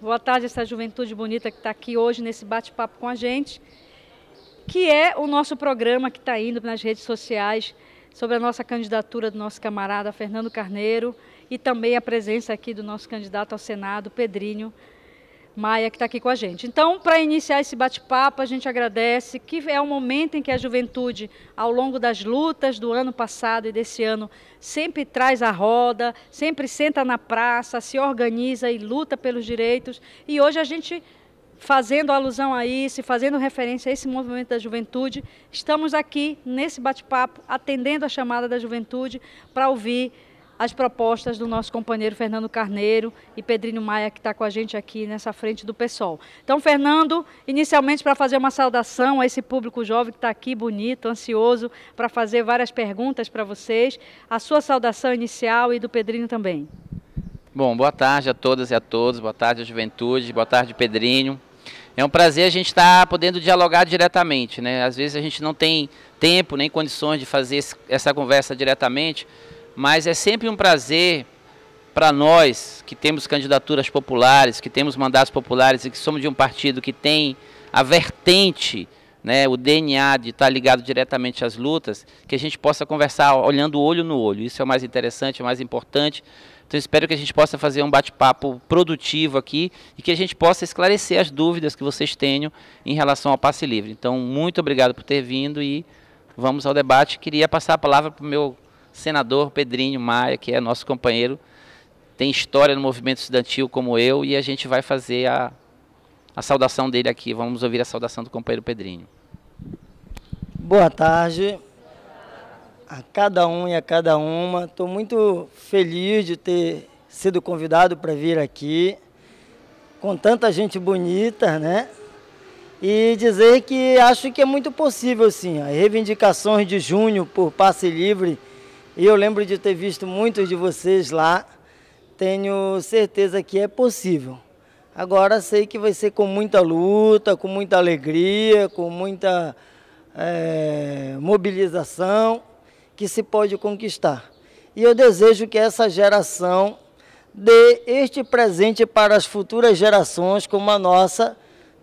Boa tarde essa juventude bonita que está aqui hoje nesse bate-papo com a gente, que é o nosso programa que está indo nas redes sociais sobre a nossa candidatura do nosso camarada Fernando Carneiro e também a presença aqui do nosso candidato ao Senado, Pedrinho Maia, que está aqui com a gente. Então, para iniciar esse bate-papo, a gente agradece que é o momento em que a juventude, ao longo das lutas do ano passado e desse ano, sempre traz a roda, sempre senta na praça, se organiza e luta pelos direitos. E hoje a gente, fazendo alusão a isso e fazendo referência a esse movimento da juventude, estamos aqui nesse bate-papo, atendendo a chamada da juventude para ouvir as propostas do nosso companheiro Fernando Carneiro e Pedrinho Maia, que está com a gente aqui nessa frente do PSOL. Então, Fernando, inicialmente para fazer uma saudação a esse público jovem que está aqui, bonito, ansioso, para fazer várias perguntas para vocês, a sua saudação inicial e do Pedrinho também. Bom, boa tarde a todas e a todos, boa tarde à juventude, boa tarde Pedrinho. É um prazer a gente estar podendo dialogar diretamente, né? Às vezes a gente não tem tempo nem condições de fazer essa conversa diretamente, mas é sempre um prazer para nós que temos candidaturas populares, que temos mandatos populares e que somos de um partido que tem a vertente, né, o DNA de estar ligado diretamente às lutas, que a gente possa conversar olhando olho no olho. Isso é o mais interessante, é o mais importante. Então espero que a gente possa fazer um bate-papo produtivo aqui e que a gente possa esclarecer as dúvidas que vocês tenham em relação ao passe livre. Então, muito obrigado por ter vindo e vamos ao debate. Queria passar a palavra para o meu senador Pedrinho Maia, que é nosso companheiro, tem história no movimento estudantil como eu, e a gente vai fazer a saudação dele aqui. Vamos ouvir a saudação do companheiro Pedrinho. Boa tarde a cada um e a cada uma. Estou muito feliz de ter sido convidado para vir aqui, com tanta gente bonita, né? E dizer que acho que é muito possível, sim, as reivindicações de junho por passe livre. E eu lembro de ter visto muitos de vocês lá, tenho certeza que é possível. Agora sei que vai ser com muita luta, com muita alegria, com muita mobilização, que se pode conquistar. E eu desejo que essa geração dê este presente para as futuras gerações, como a nossa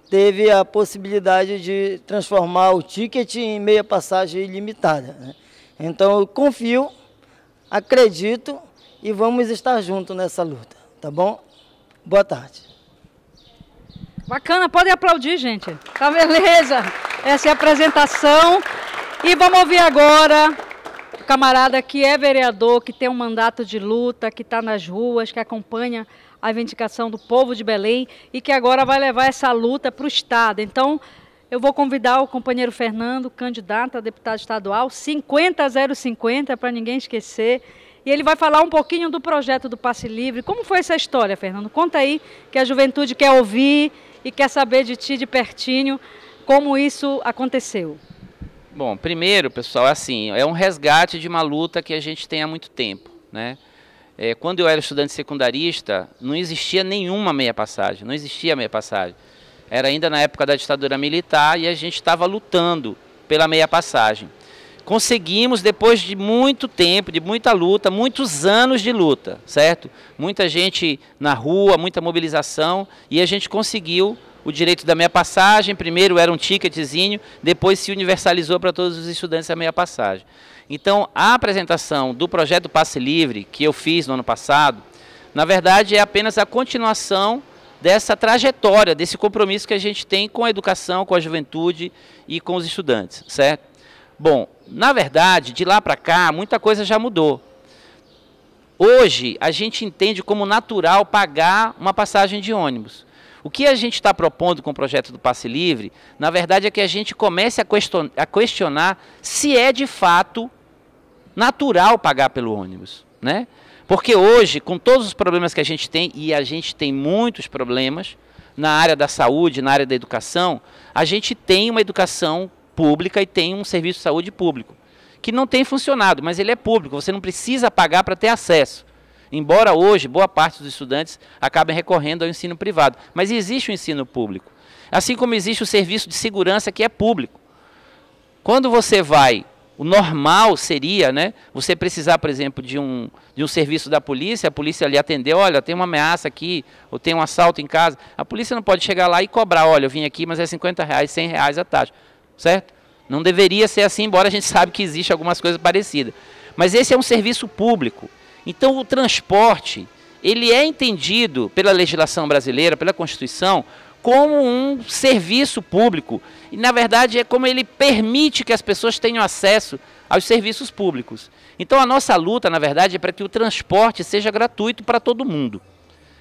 teve a possibilidade de transformar o ticket em meia passagem ilimitada, né? Então eu confio, acredito e vamos estar juntos nessa luta, tá bom? Boa tarde. Bacana, podem aplaudir, gente. Tá beleza? Essa é a apresentação. E vamos ouvir agora o camarada que é vereador, que tem um mandato de luta, que está nas ruas, que acompanha a reivindicação do povo de Belém e que agora vai levar essa luta para o Estado. Então, eu vou convidar o companheiro Fernando, candidato a deputado estadual, 50050, para ninguém esquecer. E ele vai falar um pouquinho do projeto do Passe Livre. Como foi essa história, Fernando? Conta aí, que a juventude quer ouvir e quer saber de ti de pertinho, como isso aconteceu. Bom, primeiro, pessoal, assim, é um resgate de uma luta que a gente tem há muito tempo, né? Quando eu era estudante secundarista, não existia nenhuma meia passagem, não existia meia passagem. Era ainda na época da ditadura militar e a gente estava lutando pela meia passagem. Conseguimos, depois de muito tempo, de muita luta, muitos anos de luta, certo? Muita gente na rua, muita mobilização, e a gente conseguiu o direito da meia passagem. Primeiro era um ticketzinho, depois se universalizou para todos os estudantes a meia passagem. Então, a apresentação do projeto Passe Livre, que eu fiz no ano passado, na verdade é apenas a continuação dessa trajetória, desse compromisso que a gente tem com a educação, com a juventude e com os estudantes, certo? Bom, na verdade, de lá para cá, muita coisa já mudou. Hoje, a gente entende como natural pagar uma passagem de ônibus. O que a gente está propondo com o projeto do Passe Livre, na verdade, é que a gente comece a questionar se é, de fato, natural pagar pelo ônibus, né? Porque hoje, com todos os problemas que a gente tem, e a gente tem muitos problemas na área da saúde, na área da educação, a gente tem uma educação pública e tem um serviço de saúde público, que não tem funcionado, mas ele é público, você não precisa pagar para ter acesso. Embora hoje, boa parte dos estudantes acabem recorrendo ao ensino privado, mas existe o ensino público. Assim como existe o serviço de segurança que é público. Quando você vai O normal seria, né, você precisar, por exemplo, de um serviço da polícia, a polícia ali atender, olha, tem uma ameaça aqui, ou tem um assalto em casa. A polícia não pode chegar lá e cobrar, olha, eu vim aqui, mas é R$50, R$100 a taxa, certo? Não deveria ser assim, embora a gente sabe que existe algumas coisas parecidas. Mas esse é um serviço público. Então o transporte, ele é entendido pela legislação brasileira, pela Constituição, como um serviço público. E, na verdade, é como ele permite que as pessoas tenham acesso aos serviços públicos. Então, a nossa luta, na verdade, é para que o transporte seja gratuito para todo mundo.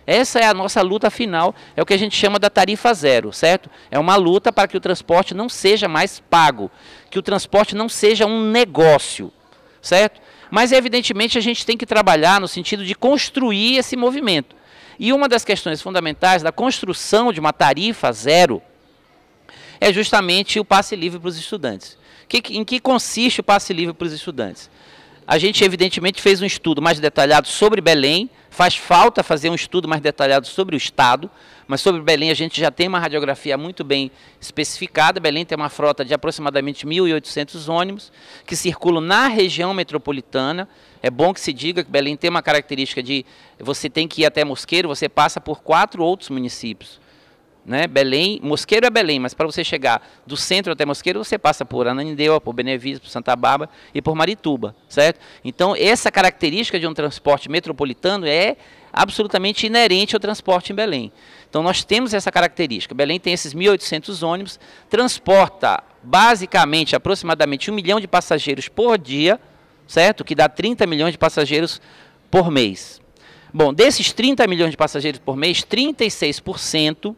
Essa é a nossa luta final, é o que a gente chama da tarifa zero, certo? É uma luta para que o transporte não seja mais pago, que o transporte não seja um negócio, certo? Mas, evidentemente, a gente tem que trabalhar no sentido de construir esse movimento. E uma das questões fundamentais da construção de uma tarifa zero é justamente o passe livre para os estudantes. Em que consiste o passe livre para os estudantes? A gente, evidentemente, fez um estudo mais detalhado sobre Belém, faz falta fazer um estudo mais detalhado sobre o Estado, mas sobre Belém a gente já tem uma radiografia muito bem especificada. Belém tem uma frota de aproximadamente 1.800 ônibus que circulam na região metropolitana. É bom que se diga que Belém tem uma característica de você tem que ir até Mosqueiro, você passa por 4 outros municípios. Né? Belém, Mosqueiro é Belém, mas para você chegar do centro até Mosqueiro, você passa por Ananindeua, por Benevides, por Santa Bárbara e por Marituba, certo? Então, essa característica de um transporte metropolitano é absolutamente inerente ao transporte em Belém. Então, nós temos essa característica. Belém tem esses 1.800 ônibus, transporta basicamente aproximadamente 1 milhão de passageiros por dia, certo? Que dá 30 milhões de passageiros por mês. Bom, desses 30 milhões de passageiros por mês, 36%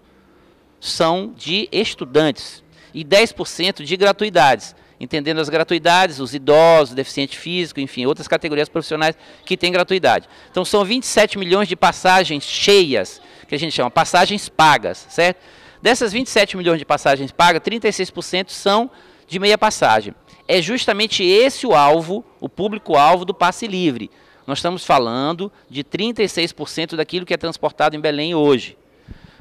são de estudantes e 10% de gratuidades, entendendo as gratuidades, os idosos, deficiente físico, enfim, outras categorias profissionais que têm gratuidade. Então são 27 milhões de passagens cheias, que a gente chama passagens pagas, certo? Dessas 27 milhões de passagens pagas, 36% são de meia passagem. É justamente esse o alvo, o público-alvo do passe livre. Nós estamos falando de 36% daquilo que é transportado em Belém hoje.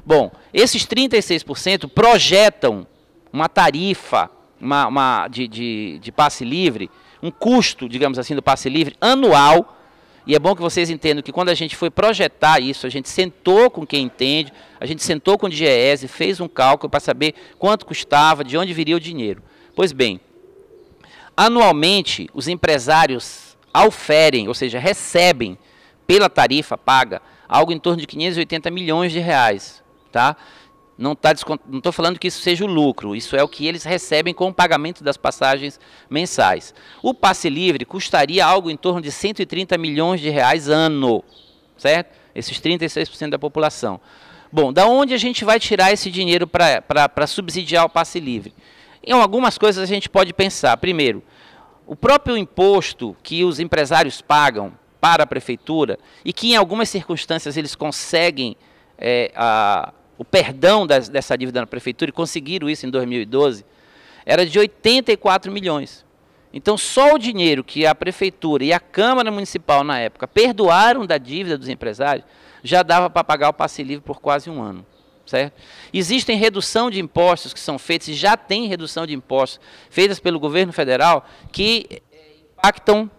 Bom, esses 36% projetam uma tarifa de passe livre, um custo, digamos assim, do passe livre anual. E é bom que vocês entendam que quando a gente foi projetar isso, a gente sentou com quem entende, a gente sentou com o DIEESE, fez um cálculo para saber quanto custava, de onde viria o dinheiro. Pois bem, anualmente os empresários auferem, ou seja, recebem pela tarifa paga algo em torno de 580 milhões de reais. Tá? Não estou falando que isso seja o lucro, isso é o que eles recebem com o pagamento das passagens mensais. O passe livre custaria algo em torno de 130 milhões de reais ano, certo? Esses 36% da população. Bom, da onde a gente vai tirar esse dinheiro para subsidiar o passe livre? Em algumas coisas a gente pode pensar. Primeiro, o próprio imposto que os empresários pagam para a prefeitura e que em algumas circunstâncias eles conseguem o perdão dessa dívida na prefeitura, e conseguiram isso em 2012, era de 84 milhões. Então, só o dinheiro que a prefeitura e a Câmara Municipal, na época, perdoaram da dívida dos empresários, já dava para pagar o passe livre por quase um ano. Certo? Existem redução de impostos que são feitas, e já tem redução de impostos feitas pelo governo federal, que impactam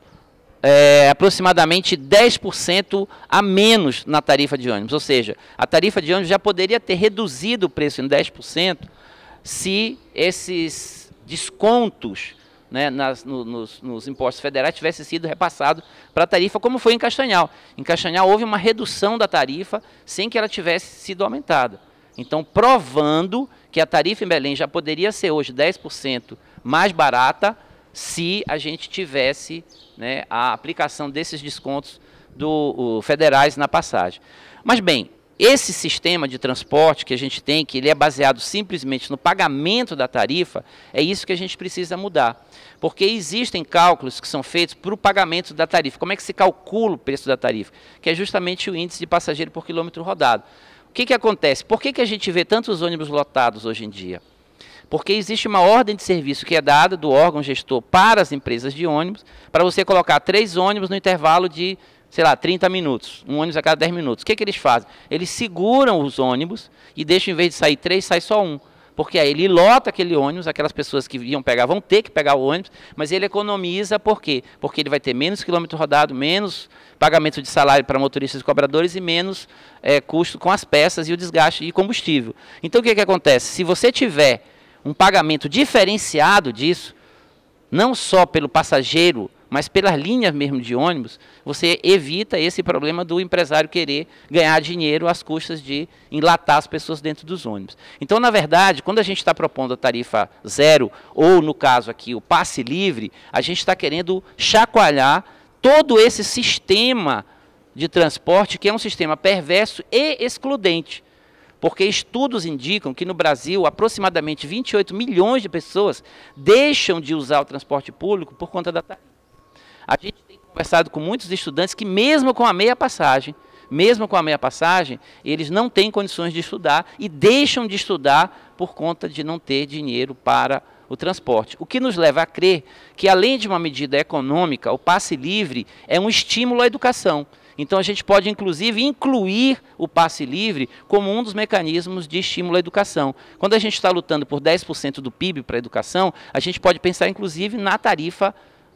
aproximadamente 10% a menos na tarifa de ônibus. Ou seja, a tarifa de ônibus já poderia ter reduzido o preço em 10% se esses descontos, né, nos impostos federais tivessem sido repassados para a tarifa, como foi em Castanhal. Em Castanhal houve uma redução da tarifa sem que ela tivesse sido aumentada. Então, provando que a tarifa em Belém já poderia ser hoje 10% mais barata, se a gente tivesse, né, a aplicação desses descontos federais na passagem. Mas, bem, esse sistema de transporte que a gente tem, que ele é baseado simplesmente no pagamento da tarifa, é isso que a gente precisa mudar. Porque existem cálculos que são feitos para o pagamento da tarifa. Como é que se calcula o preço da tarifa? Que é justamente o índice de passageiro por quilômetro rodado. O que acontece? Por que a gente vê tantos ônibus lotados hoje em dia? Porque existe uma ordem de serviço que é dada do órgão gestor para as empresas de ônibus, para você colocar 3 ônibus no intervalo de, sei lá, 30 minutos, um ônibus a cada 10 minutos. O que eles fazem? Eles seguram os ônibus e deixam, em vez de sair 3, sai só um, porque aí ele lota aquele ônibus, aquelas pessoas que iam pegar vão ter que pegar o ônibus, mas ele economiza por quê? Porque ele vai ter menos quilômetro rodado, menos pagamento de salário para motoristas e cobradores e menos custo com as peças e o desgaste de combustível. Então o que acontece? Se você tiver um pagamento diferenciado disso, não só pelo passageiro, mas pelas linhas mesmo de ônibus, você evita esse problema do empresário querer ganhar dinheiro às custas de enlatar as pessoas dentro dos ônibus. Então, na verdade, quando a gente está propondo a tarifa zero, ou no caso aqui o passe livre, a gente está querendo chacoalhar todo esse sistema de transporte, que é um sistema perverso e excludente. Porque estudos indicam que no Brasil, aproximadamente 28 milhões de pessoas deixam de usar o transporte público por conta da tarifa. A gente tem conversado com muitos estudantes que mesmo com a meia passagem, eles não têm condições de estudar e deixam de estudar por conta de não ter dinheiro para o transporte. O que nos leva a crer que, além de uma medida econômica, o passe livre é um estímulo à educação. Então a gente pode, inclusive, incluir o passe livre como um dos mecanismos de estímulo à educação. Quando a gente está lutando por 10% do PIB para a educação, a gente pode pensar, inclusive, na tarifa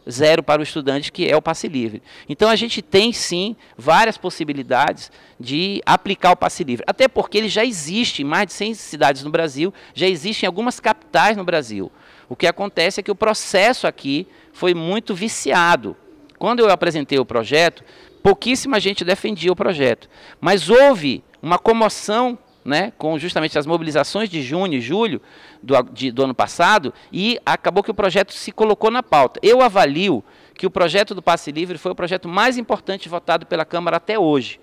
zero para o estudante, que é o passe livre. Então a gente tem sim várias possibilidades de aplicar o passe livre, até porque ele já existe em mais de 100 cidades no Brasil, já existe em algumas capitais no Brasil. O que acontece é que o processo aqui foi muito viciado. Quando eu apresentei o projeto, pouquíssima gente defendia o projeto, mas houve uma comoção, né, com justamente as mobilizações de junho e julho do ano passado, e acabou que o projeto se colocou na pauta. Eu avalio que o projeto do passe livre foi o projeto mais importante votado pela Câmara até hoje,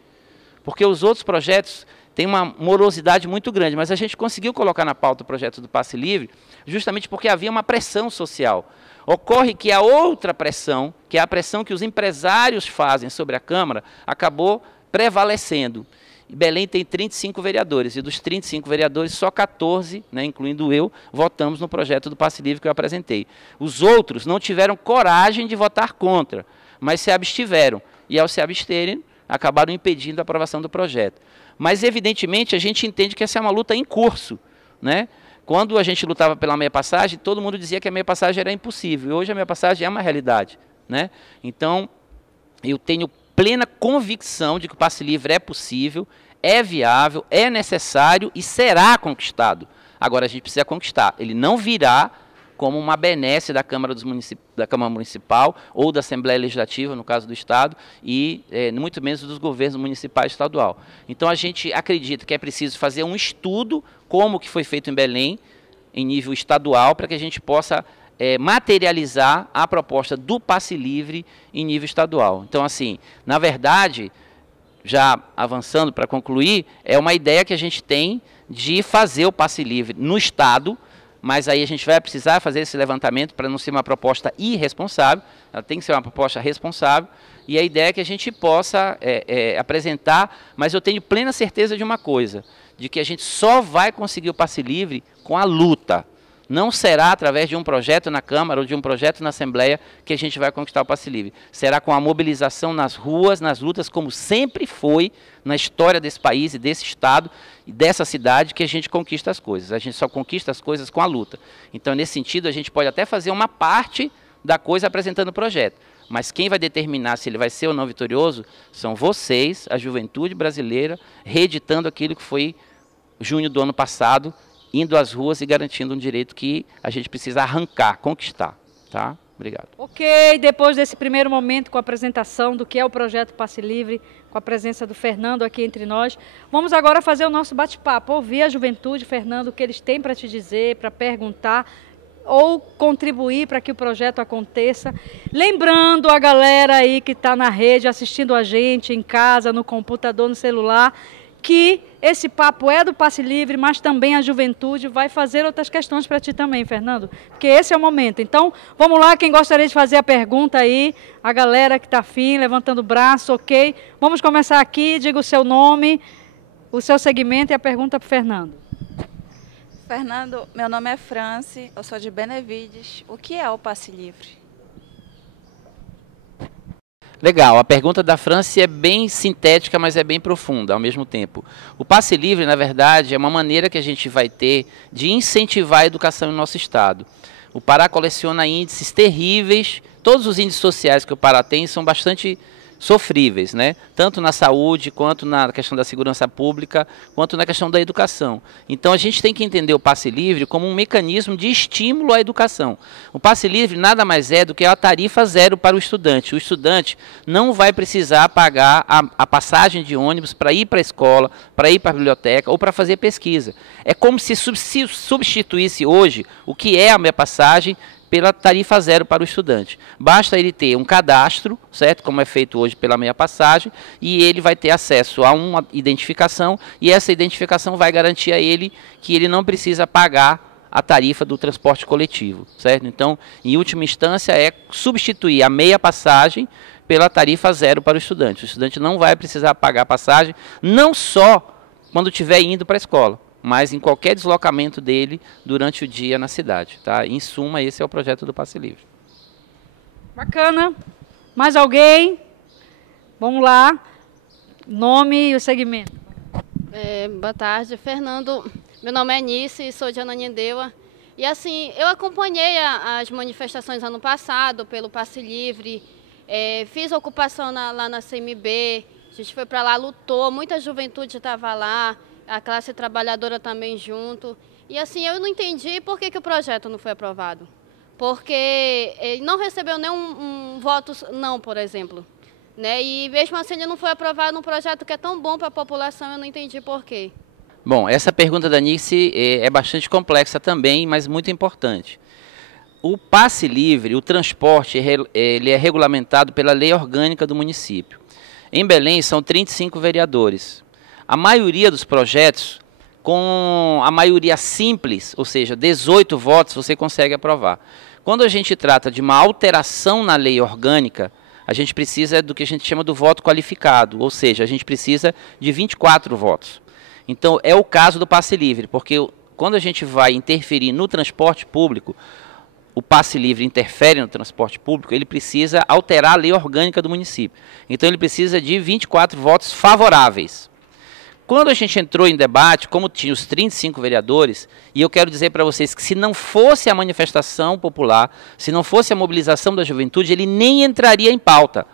porque os outros projetos têm uma morosidade muito grande, mas a gente conseguiu colocar na pauta o projeto do passe livre justamente porque havia uma pressão social. Ocorre que a outra pressão, que é a pressão que os empresários fazem sobre a Câmara, acabou prevalecendo. Belém tem 35 vereadores, e dos 35 vereadores, só 14, né, incluindo eu, votamos no projeto do passe livre que eu apresentei. Os outros não tiveram coragem de votar contra, mas se abstiveram. E, ao se absterem, acabaram impedindo a aprovação do projeto. Mas, evidentemente, a gente entende que essa é uma luta em curso, né? Quando a gente lutava pela meia passagem, todo mundo dizia que a meia passagem era impossível. E hoje a meia passagem é uma realidade, né? Então, eu tenho plena convicção de que o passe livre é possível, é viável, é necessário e será conquistado. Agora a gente precisa conquistar. Ele não virá como uma benesse da Câmara Municipal ou da Assembleia Legislativa, no caso do Estado, e muito menos dos governos municipal e estadual. Então a gente acredita que é preciso fazer um estudo, como que foi feito em Belém, em nível estadual, para que a gente possa materializar a proposta do passe livre em nível estadual. Então, assim, na verdade, já avançando para concluir, é uma ideia que a gente tem de fazer o passe livre no Estado, mas aí a gente vai precisar fazer esse levantamento para não ser uma proposta irresponsável, ela tem que ser uma proposta responsável, e a ideia é que a gente possa apresentar, mas eu tenho plena certeza de uma coisa, de que a gente só vai conseguir o passe livre com a luta. Não será através de um projeto na Câmara ou de um projeto na Assembleia que a gente vai conquistar o passe livre. Será com a mobilização nas ruas, nas lutas, como sempre foi na história desse país e desse Estado e dessa cidade, que a gente conquista as coisas. A gente só conquista as coisas com a luta. Então, nesse sentido, a gente pode até fazer uma parte da coisa apresentando o projeto. Mas quem vai determinar se ele vai ser ou não vitorioso são vocês, a juventude brasileira, reeditando aquilo que foi junho do ano passado, indo às ruas e garantindo um direito que a gente precisa arrancar, conquistar. Tá? Obrigado. Ok, depois desse primeiro momento com a apresentação do que é o projeto Passe Livre, com a presença do Fernando aqui entre nós, vamos agora fazer o nosso bate-papo, ouvir a juventude, Fernando, o que eles têm para te dizer, para perguntar ou contribuir para que o projeto aconteça. Lembrando a galera aí que está na rede, assistindo a gente em casa, no computador, no celular, que esse papo é do Passe Livre, mas também a juventude vai fazer outras questões para ti também, Fernando, porque esse é o momento. Então, vamos lá, quem gostaria de fazer a pergunta aí, a galera que está afim, levantando o braço, ok? Vamos começar aqui, diga o seu nome, o seu segmento e a pergunta para o Fernando. Fernando, meu nome é Franci, eu sou de Benevides. O que é o Passe Livre? Legal, a pergunta da Franci é bem sintética, mas é bem profunda ao mesmo tempo. O passe livre, na verdade, é uma maneira que a gente vai ter de incentivar a educação no nosso estado. O Pará coleciona índices terríveis, todos os índices sociais que o Pará tem são bastante sofríveis, né? Tanto na saúde, quanto na questão da segurança pública, quanto na questão da educação. Então a gente tem que entender o passe livre como um mecanismo de estímulo à educação. O passe livre nada mais é do que a tarifa zero para o estudante. O estudante não vai precisar pagar a passagem de ônibus para ir para a escola, para ir para a biblioteca ou para fazer pesquisa. É como se substituísse hoje o que é a meia passagem pela tarifa zero para o estudante. Basta ele ter um cadastro, certo? Como é feito hoje pela meia passagem, e ele vai ter acesso a uma identificação, e essa identificação vai garantir a ele que ele não precisa pagar a tarifa do transporte coletivo, certo? Então, em última instância, é substituir a meia passagem pela tarifa zero para o estudante. O estudante não vai precisar pagar a passagem, não só quando estiver indo para a escola, mas em qualquer deslocamento dele durante o dia na cidade. Tá? Em suma, esse é o projeto do Passe Livre. Bacana. Mais alguém? Vamos lá. Nome e o segmento. Boa tarde, Fernando. Meu nome é Nice, sou de Ananindeua. E assim, eu acompanhei as manifestações ano passado pelo Passe Livre, fiz ocupação lá na CMB, a gente foi para lá, lutou, muita juventude estava lá, a classe trabalhadora também junto. E assim, eu não entendi por que o projeto não foi aprovado. Porque ele não recebeu nenhum voto não, por exemplo. Né? E mesmo assim ele não foi aprovado num projeto que é tão bom para a população, eu não entendi por quê. Bom, essa pergunta da Nice é bastante complexa também, mas muito importante. O passe livre, o transporte, ele é regulamentado pela lei orgânica do município. Em Belém são 35 vereadores. A maioria dos projetos, com a maioria simples, ou seja, 18 votos, você consegue aprovar. Quando a gente trata de uma alteração na lei orgânica, a gente precisa do que a gente chama do voto qualificado, ou seja, a gente precisa de 24 votos. Então, é o caso do passe livre, porque quando a gente vai interferir no transporte público, o passe livre interfere no transporte público, ele precisa alterar a lei orgânica do município. Então, ele precisa de 24 votos favoráveis. Quando a gente entrou em debate, como tinha os 35 vereadores, e eu quero dizer para vocês que se não fosse a manifestação popular, se não fosse a mobilização da juventude, ele nem entraria em pauta,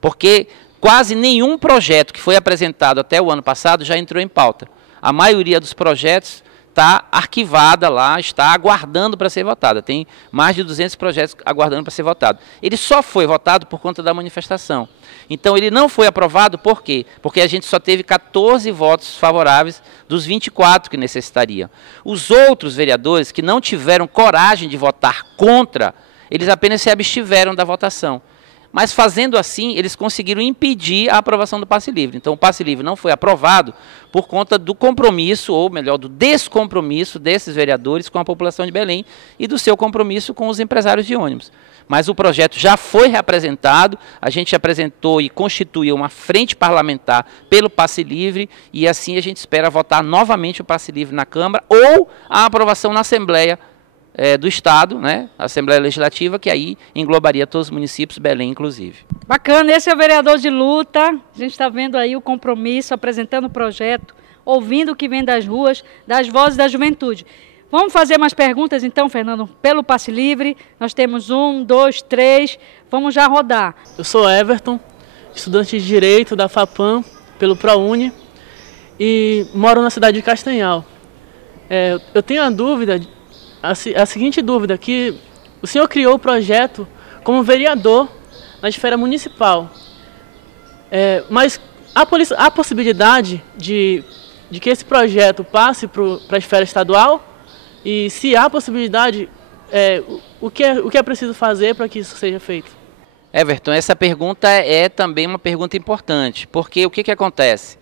porque quase nenhum projeto que foi apresentado até o ano passado já entrou em pauta. A maioria dos projetos está arquivada lá, está aguardando para ser votada. Tem mais de 200 projetos aguardando para ser votado. Ele só foi votado por conta da manifestação. Então, ele não foi aprovado por quê? Porque a gente só teve 14 votos favoráveis dos 24 que necessitariam. Os outros vereadores que não tiveram coragem de votar contra, eles apenas se abstiveram da votação. Mas fazendo assim, eles conseguiram impedir a aprovação do passe livre. Então, o passe livre não foi aprovado por conta do compromisso, ou melhor, do descompromisso desses vereadores com a população de Belém e do seu compromisso com os empresários de ônibus. Mas o projeto já foi reapresentado, a gente apresentou e constituiu uma frente parlamentar pelo passe livre e assim a gente espera votar novamente o passe livre na Câmara ou a aprovação na Assembleia do Estado, né, a Assembleia Legislativa, que aí englobaria todos os municípios, Belém inclusive. Bacana, esse é o vereador de luta, a gente está vendo aí o compromisso, apresentando o projeto, ouvindo o que vem das ruas, das vozes da juventude. Vamos fazer mais perguntas então, Fernando, pelo passe livre, nós temos 1, 2, 3, vamos já rodar. Eu sou Everton, estudante de Direito da FAPAM, pelo ProUni, e moro na cidade de Castanhal. Eu tenho a dúvida, a seguinte dúvida, que o senhor criou o projeto como vereador na esfera municipal, mas há possibilidade de que esse projeto passe para a esfera estadual? E se há possibilidade, o que é preciso fazer para que isso seja feito? Everton, essa pergunta é também uma pergunta importante, porque o que acontece?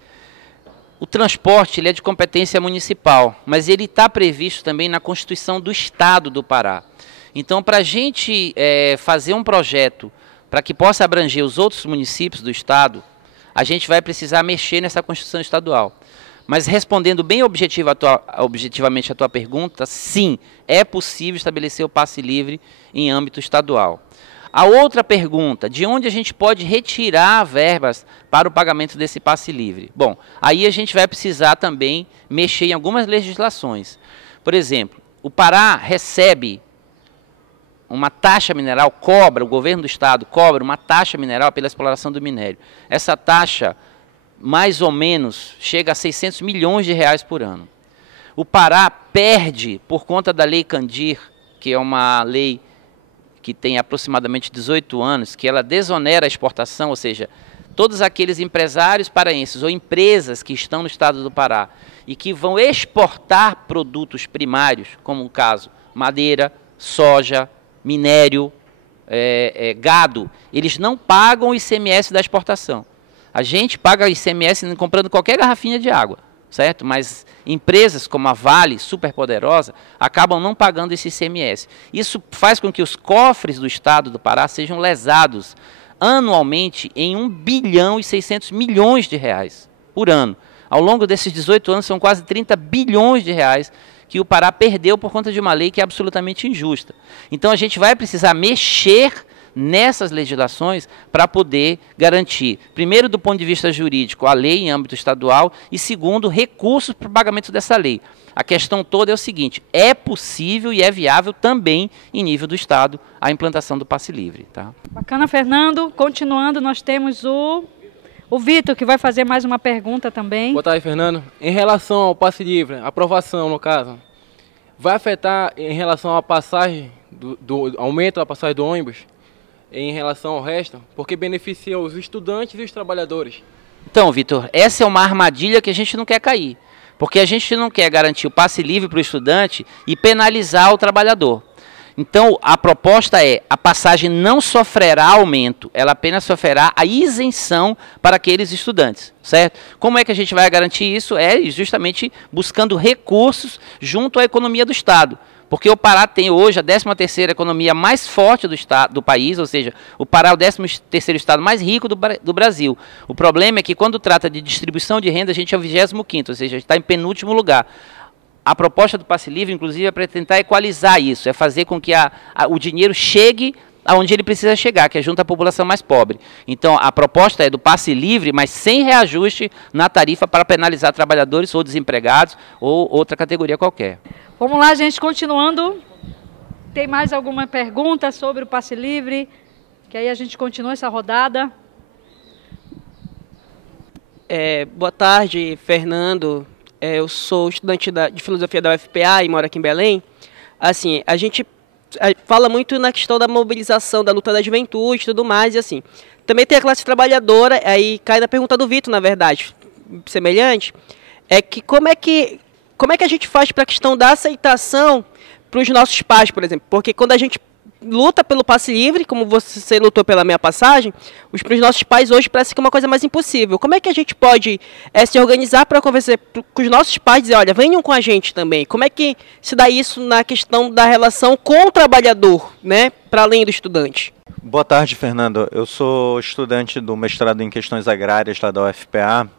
O transporte ele é de competência municipal, mas ele está previsto também na Constituição do Estado do Pará. Então, para a gente fazer um projeto para que possa abranger os outros municípios do Estado, a gente vai precisar mexer nessa Constituição estadual. Mas respondendo bem objetivamente a tua pergunta, sim, é possível estabelecer o passe livre em âmbito estadual. A outra pergunta, de onde a gente pode retirar verbas para o pagamento desse passe livre? Bom, aí a gente vai precisar também mexer em algumas legislações. Por exemplo, o Pará recebe uma taxa mineral, o governo do estado cobra uma taxa mineral pela exploração do minério. Essa taxa, mais ou menos, chega a 600 milhões de reais por ano. O Pará perde, por conta da Lei Candir, que é uma lei que tem aproximadamente 18 anos, que ela desonera a exportação, ou seja, todos aqueles empresários paraenses ou empresas que estão no estado do Pará e que vão exportar produtos primários, como o caso madeira, soja, minério, gado, eles não pagam o ICMS da exportação. A gente paga ICMS comprando qualquer garrafinha de água, certo? Mas empresas como a Vale, super poderosa, acabam não pagando esse ICMS. Isso faz com que os cofres do estado do Pará sejam lesados anualmente em 1 bilhão e 600 milhões de reais por ano. Ao longo desses 18 anos, são quase 30 bilhões de reais que o Pará perdeu por conta de uma lei que é absolutamente injusta. Então, a gente vai precisar mexer nessas legislações para poder garantir, primeiro, do ponto de vista jurídico, a lei em âmbito estadual e, segundo, recursos para o pagamento dessa lei. A questão toda é o seguinte, é possível e é viável também, em nível do estado, a implantação do passe livre. Tá? Bacana, Fernando. Continuando, nós temos o Vitor, que vai fazer mais uma pergunta também. Boa tarde, Fernando. Em relação ao passe livre, aprovação no caso, vai afetar em relação à passagem, do aumento da passagem do ônibus, em relação ao resto, porque beneficia os estudantes e os trabalhadores? Então, Vitor, essa é uma armadilha que a gente não quer cair, porque a gente não quer garantir o passe livre para o estudante e penalizar o trabalhador. Então, a proposta é, a passagem não sofrerá aumento, ela apenas sofrerá a isenção para aqueles estudantes, certo? Como é que a gente vai garantir isso? É justamente buscando recursos junto à economia do estado. Porque o Pará tem hoje a 13ª economia mais forte do país, ou seja, o Pará é o 13º estado mais rico do Brasil. O problema é que quando trata de distribuição de renda, a gente é o 25º, ou seja, a gente está em penúltimo lugar. A proposta do passe livre, inclusive, é para tentar equalizar isso, é fazer com que o dinheiro chegue aonde ele precisa chegar, que é junto à população mais pobre. Então, a proposta é do passe livre, mas sem reajuste na tarifa para penalizar trabalhadores ou desempregados ou outra categoria qualquer. Vamos lá, gente, continuando. Tem mais alguma pergunta sobre o passe livre? Que aí a gente continua essa rodada. Boa tarde, Fernando. Eu sou estudante de filosofia da UFPA e moro aqui em Belém. Assim, a gente fala muito na questão da mobilização, da luta da juventude e tudo mais, e assim. Também tem a classe trabalhadora, aí cai na pergunta do Vitor, na verdade, semelhante, é que como é que a gente faz para a questão da aceitação para os nossos pais, por exemplo? Porque quando a gente luta pelo passe livre, como você lutou pela meia passagem, para os nossos pais hoje parece que é uma coisa mais impossível. Como é que a gente pode se organizar para conversar com os nossos pais e dizer, olha, venham com a gente também? Como é que se dá isso na questão da relação com o trabalhador, né, para além do estudante? Boa tarde, Fernando. Eu sou estudante do mestrado em questões agrárias lá da UFPA.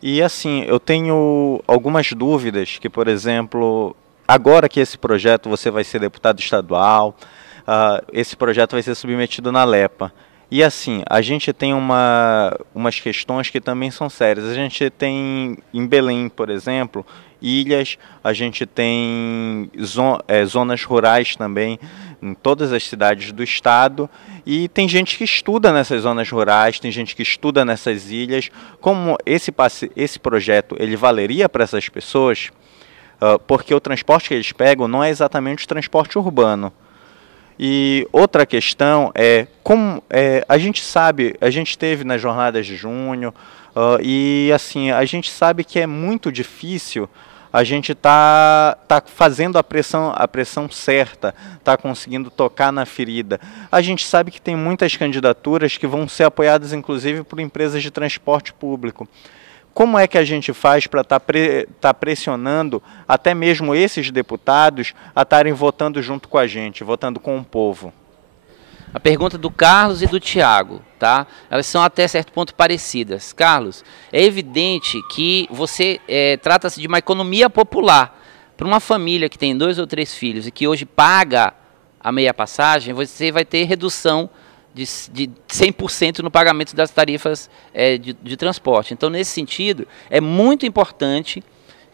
E assim, eu tenho algumas dúvidas que, por exemplo, agora que esse projeto você vai ser deputado estadual, esse projeto vai ser submetido na LEPA. E assim, a gente tem umas questões que também são sérias. A gente tem em Belém, por exemplo, ilhas, a gente tem zonas rurais também, em todas as cidades do estado, e tem gente que estuda nessas zonas rurais, tem gente que estuda nessas ilhas. Como esse projeto ele valeria para essas pessoas? Porque o transporte que eles pegam não é exatamente o transporte urbano. E outra questão é, como a gente sabe, a gente esteve nas jornadas de junho, e assim, a gente sabe que é muito difícil a gente tá fazendo a pressão certa, tá conseguindo tocar na ferida. A gente sabe que tem muitas candidaturas que vão ser apoiadas inclusive por empresas de transporte público. Como é que a gente faz para estar pressionando até mesmo esses deputados a estarem votando junto com a gente, votando com o povo? A pergunta do Carlos e do Tiago, tá? Elas são até certo ponto parecidas. Carlos, é evidente que você trata-se de uma economia popular. Para uma família que tem 2 ou 3 filhos e que hoje paga a meia passagem, você vai ter redução de 100% no pagamento das tarifas de transporte. Então, nesse sentido, é muito importante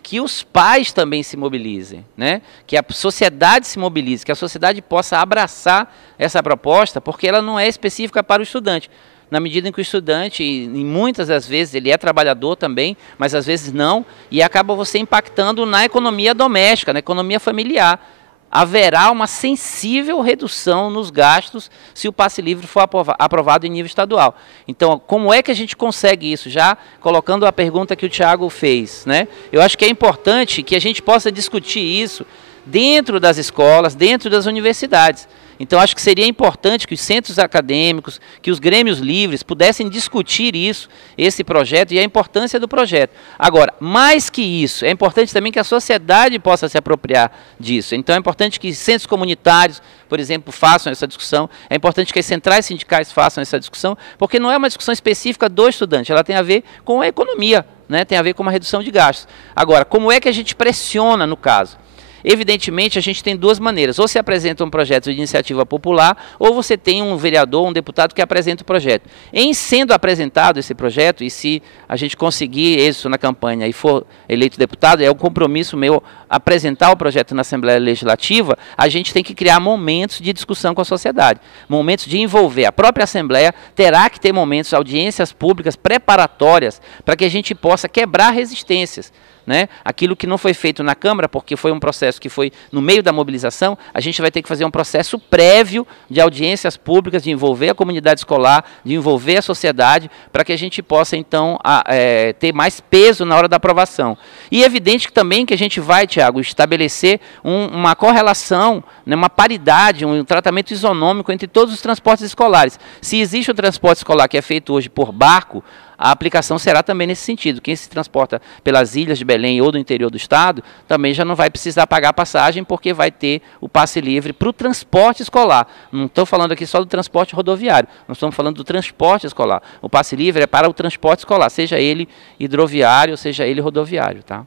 que os pais também se mobilizem, né? Que a sociedade se mobilize, que a sociedade possa abraçar essa proposta, porque ela não é específica para o estudante. Na medida em que o estudante, e muitas das vezes, ele é trabalhador também, mas às vezes não, e acaba você impactando na economia doméstica, na economia familiar. Haverá uma sensível redução nos gastos se o passe livre for aprovado em nível estadual. Então, como é que a gente consegue isso? Já colocando a pergunta que o Thiago fez, né? Eu acho que é importante que a gente possa discutir isso dentro das escolas, dentro das universidades. Então, acho que seria importante que os centros acadêmicos, que os grêmios livres pudessem discutir isso, esse projeto e a importância do projeto. Agora, mais que isso, é importante também que a sociedade possa se apropriar disso. Então, é importante que centros comunitários, por exemplo, façam essa discussão. É importante que as centrais sindicais façam essa discussão, porque não é uma discussão específica do estudante, ela tem a ver com a economia, né? Tem a ver com uma redução de gastos. Agora, como é que a gente pressiona no caso? Evidentemente, a gente tem duas maneiras. Ou se apresenta um projeto de iniciativa popular, ou você tem um vereador, um deputado que apresenta o projeto. Em sendo apresentado esse projeto, e se a gente conseguir êxito na campanha e for eleito deputado, é um compromisso meu apresentar o projeto na Assembleia Legislativa, a gente tem que criar momentos de discussão com a sociedade, momentos de envolver. A própria Assembleia terá que ter momentos, audiências públicas preparatórias, para que a gente possa quebrar resistências. Né? Aquilo que não foi feito na Câmara, porque foi um processo que foi no meio da mobilização, a gente vai ter que fazer um processo prévio de audiências públicas, de envolver a comunidade escolar, de envolver a sociedade, para que a gente possa, então, ter mais peso na hora da aprovação. E é evidente que também que a gente vai, Thiago, estabelecer uma correlação, né, uma paridade, um tratamento isonômico entre todos os transportes escolares. Se existe o transporte escolar que é feito hoje por barco, a aplicação será também nesse sentido. Quem se transporta pelas ilhas de Belém ou do interior do estado, também já não vai precisar pagar passagem, porque vai ter o passe livre para o transporte escolar. Não estou falando aqui só do transporte rodoviário, nós estamos falando do transporte escolar. O passe livre é para o transporte escolar, seja ele hidroviário, seja ele rodoviário. Tá?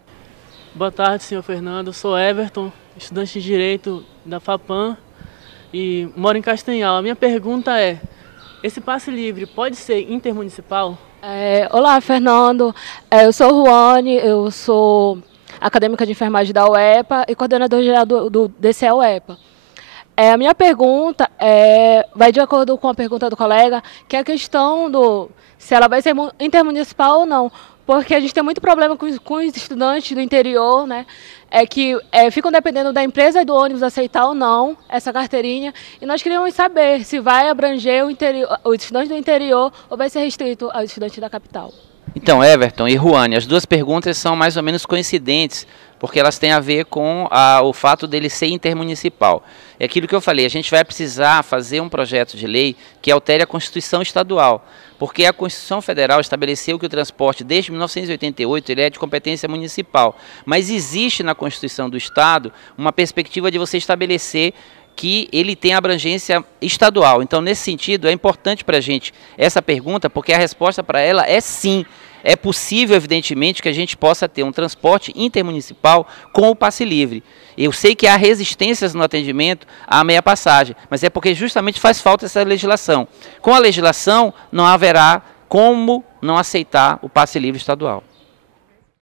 Boa tarde, senhor Fernando. Eu sou Everton, estudante de Direito da FAPAM e moro em Castanhal. A minha pergunta é, esse passe livre pode ser intermunicipal? Olá, Fernando. Eu sou Ruane, eu sou acadêmica de enfermagem da UEPA e coordenador geral do DCE UEPA. A minha pergunta vai de acordo com a pergunta do colega, que é a questão se ela vai ser intermunicipal ou não. Porque a gente tem muito problema com os estudantes do interior, né? Que ficam dependendo da empresa e do ônibus aceitar ou não essa carteirinha. E nós queríamos saber se vai abranger o estudante do interior ou vai ser restrito ao estudante da capital. Então, Everton e Ruane, as duas perguntas são mais ou menos coincidentes, porque elas têm a ver com o fato dele ser intermunicipal. É aquilo que eu falei, a gente vai precisar fazer um projeto de lei que altere a Constituição Estadual, porque a Constituição Federal estabeleceu que o transporte, desde 1988, ele é de competência municipal. Mas existe na Constituição do Estado uma perspectiva de você estabelecer que ele tem abrangência estadual. Então, nesse sentido, é importante para a gente essa pergunta, porque a resposta para ela é sim. É possível, evidentemente, que a gente possa ter um transporte intermunicipal com o passe livre. Eu sei que há resistências no atendimento à meia passagem, mas é porque justamente faz falta essa legislação. Com a legislação, não haverá como não aceitar o passe livre estadual.